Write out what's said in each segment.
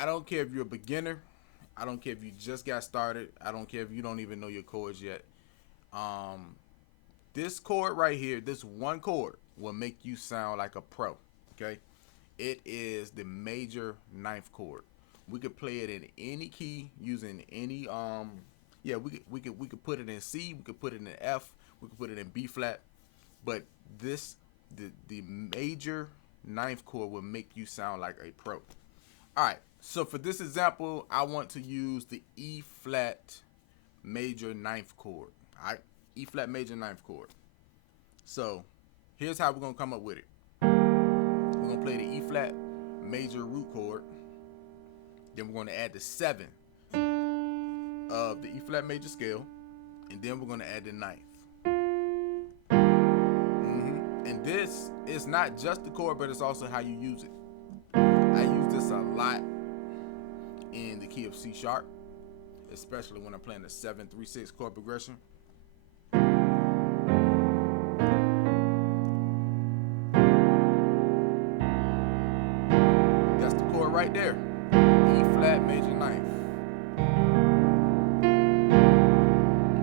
I don't care if you're a beginner. I don't care if you just got started. I don't care if you don't even know your chords yet. Um, this chord right here, this one chord, will make you sound like a pro. Okay, it is the major ninth chord. We could play it in any key using any yeah, we could put it in C, we could put it in F, we could put it in B flat, but this the major ninth chord will make you sound like a pro. All right, so for this example, I want to use the E flat major ninth chord. All right, E flat major ninth chord. So here's how we're gonna come up with it. We're gonna play the E flat major root chord. Then we're gonna add the seven of the E flat major scale, and then we're gonna add the ninth. And this is not just the chord, but it's also how you use it. I use this a lot in the key of C sharp, especially when I'm playing the 7-3-6 chord progression. That's the chord right there. E flat major ninth.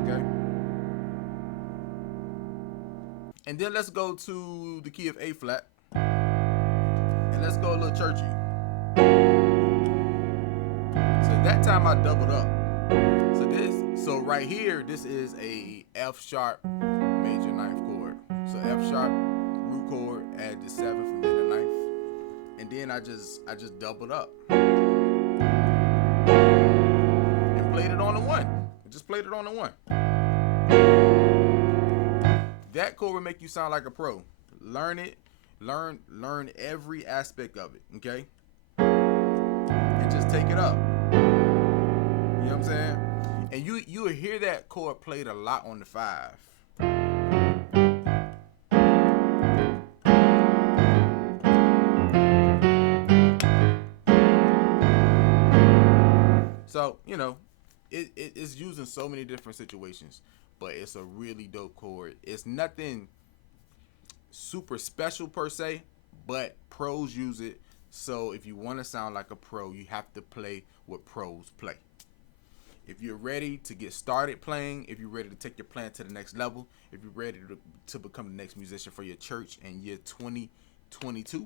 Okay. And then let's go to the key of A flat. And let's go a little churchy. So that time I doubled up. So right here, this is a F sharp major ninth chord. So F sharp root chord, add the seventh and then the ninth, and then I just doubled up and played it on the one. I just played it on the one. That chord will make you sound like a pro. Learn it, learn every aspect of it. Okay, and just take it up. You know what I'm saying? And you will hear that chord played a lot on the 5. So, it's used in so many different situations, but it's a really dope chord. It's nothing super special per se, but pros use it. So if you want to sound like a pro, you have to play what pros play. If you're ready to get started playing, if you're ready to take your playing to the next level, if you're ready to become the next musician for your church in year 2022,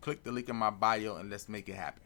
click the link in my bio and let's make it happen.